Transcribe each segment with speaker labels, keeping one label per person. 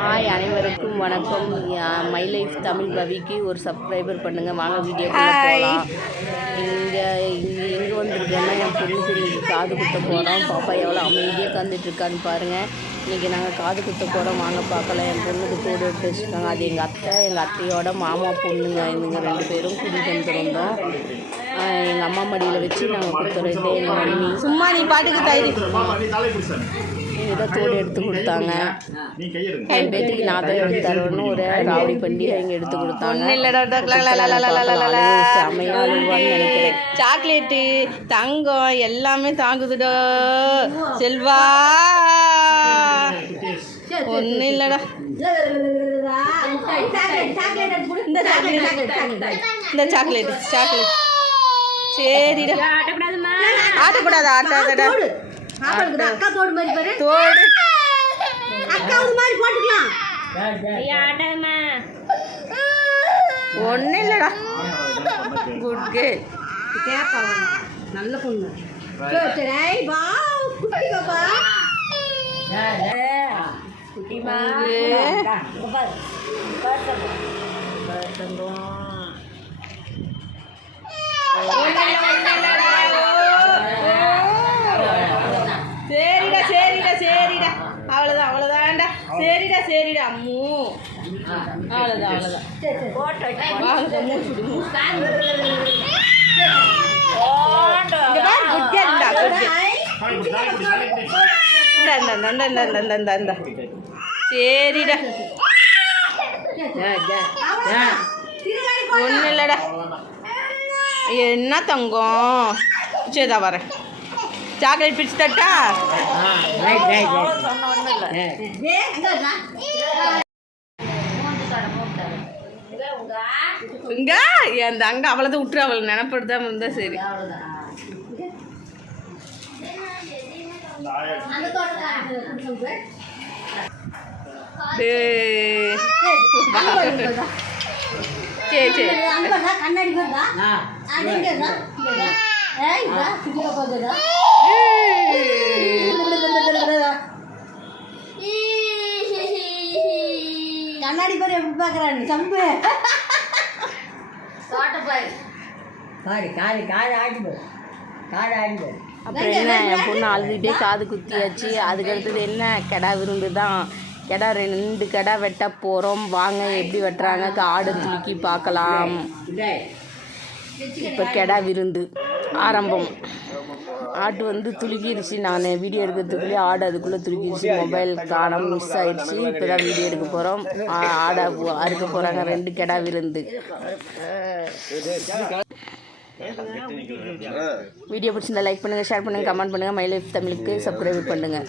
Speaker 1: Hi அனைவருக்கும் வணக்கம். My life Tamil பவிக்கு ஒரு சப்ஸ்கிரைபர் பண்ணுங்கள் வாங்க வீடியோக்குள்ளே போகலாம் இங்கே இங்கே எங்கே வந்திருக்கோன்னா என் பொண்ணுக்கு காது குத்த போகிறோம் பாப்பா எவ்வளோ அமைதியாக உட்காந்துட்டு இருக்கான்னு பாருங்கள் இன்றைக்கி நாங்கள் காது குத்த போகிறோம் வாங்க பார்க்கலாம். என் பொண்ணுக்கு தோடு எடுத்து வச்சுருக்காங்க. அது எங்கள் அத்தை எங்கள் அத்தையோட மாமா பொண்ணுங்க. இவங்க ரெண்டு பேரும் கூட்டிகிட்டு வந்துருந்தோம் எங்கள் அம்மா மடியில் வச்சு நாங்கள் கொடுத்துறது எங்கள் மம்மி
Speaker 2: சும்மா நீ பாட்டுக்கு தைரி
Speaker 1: இதை தோடு எடுத்து கொடுத்தாங்க. என் பேத்திக்கு நான் தான் எடுத்து தரணும்னு ஒரு ராவடி பண்ணி இங்கே எடுத்து கொடுத்தாங்க.
Speaker 2: ஒன்றும் இல்லடா
Speaker 1: செமையா அழுவான்னு நினைக்கிறேன்.
Speaker 2: சாக்லேட்டு தங்கம் எல்லாமே தாங்குதுடா. செல்வா. ஒன்றும் இல்லடா. இந்த சாக்லேட் இந்த சாக்லேட் சாக்லேட் சரிடா ஆட்டக்கூடாது ஆட்டாதடா
Speaker 3: அக்கா தோடு மாதிரி பாரு.
Speaker 2: தோடு.
Speaker 3: அக்காவது மாதிரி போட்டுக்கலாம்.
Speaker 2: ஒன்றும் இல்லடா. குட் கேர்ள்
Speaker 3: கேப்பா நல்ல பொண்ணு. சரி, சரி. ஐ வா குட்டி பாப்பா.
Speaker 2: சரிடா சரிடா சரிடா அவ்வளோதான் அவ்வளோதான்டா சரிடா சரிடா அம்மு அவ்வளோதான் அவ்வளோதான் வாங்க மூச்சுடு மூச்சு இங்க பாரு, good girl டா, good girl.
Speaker 4: தலை பிடி தலை பிடி தலை பிடி
Speaker 2: இந்தா, இந்தா, இந்தா, இந்தா, இந்தா, இந்தா, இந்தா, இந்தா. சரிடா. ஒன்றும் இல்லைடா. என்ன தங்கம்? சரிதா வரேன். சாக்லேட் பிடிச்சு தட்டா? இங்க? என் தங்க அவ்வளோதான் விட்டுரு அவளை நினப்படுத்தாம இருந்தா சரி. சரி சரி.
Speaker 3: கண்ணாடி வருதா அது எங்க இருக்கா? ஏய், இதா, குட்டி பாப்பா இதா. கண்ணாடி பாரு எப்படி பாக்குறான்னு சம்பு
Speaker 5: காடு காடு காடு காடு ஆடிப்போம்
Speaker 1: அப்புறம் என்ன? என் பொண்ணு அழுதுகிட்டே காது குத்தியாச்சு. அதுக்கு அடுத்தது என்ன? கெடா விருந்து தான். கெடா ரெண்டு கெடா வெட்ட போகிறோம் வாங்க எப்படி வெட்டுறாங்க? ஆடு தூக்கி பார்க்கலாம். இப்போ கெடா விருந்து ஆரம்பம். ஆட்டு வந்து துளுக்கிருச்சு நான் வீடியோ எடுக்கிறதுக்குள்ளேயே ஆடு அதுக்குள்ளே துளுக்கிருச்சு மொபைல் காணாம மிஸ் ஆயிடுச்சு. இப்போ தான் வீடியோ எடுக்க போகிறோம் ஆடை அறுக்க போகிறாங்க ரெண்டு கெடா விருந்து வீடியோ பிடிச்சிருந்தா லைக் பண்ணுங்கள் ஷேர் பண்ணுங்கள் கமெண்ட் பண்ணுங்கள் மை லைஃப் தமிழுக்கு சப்ஸ்கிரைப் பண்ணுங்கள்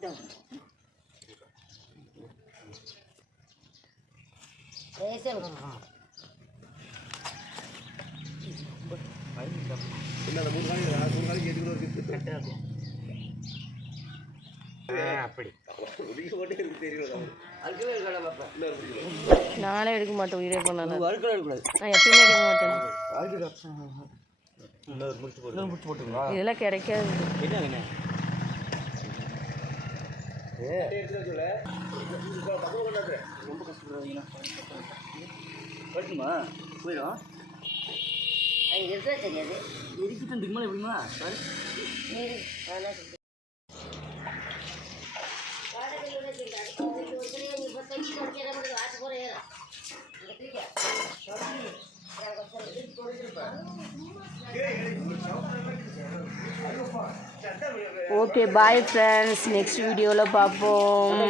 Speaker 5: ஃபஸ்ட்டு பார்த்துருச்சுலம்மா
Speaker 1: நானே எடுக்க மாட்டேன் உயிரே பண்ணல
Speaker 5: வறுக்கல இருக்கக்கூடாது.
Speaker 1: நான் எப்பயுமே எடுக்க மாட்டேன். இதெல்லாம் கிடைக்காது.
Speaker 5: என்னங்கண்ணே பட்டுமா போயிடும். இதுக்கு மேலே எப்படிமா
Speaker 3: sir.
Speaker 1: Okay bye friends next வீடியோவில் பார்ப்போம்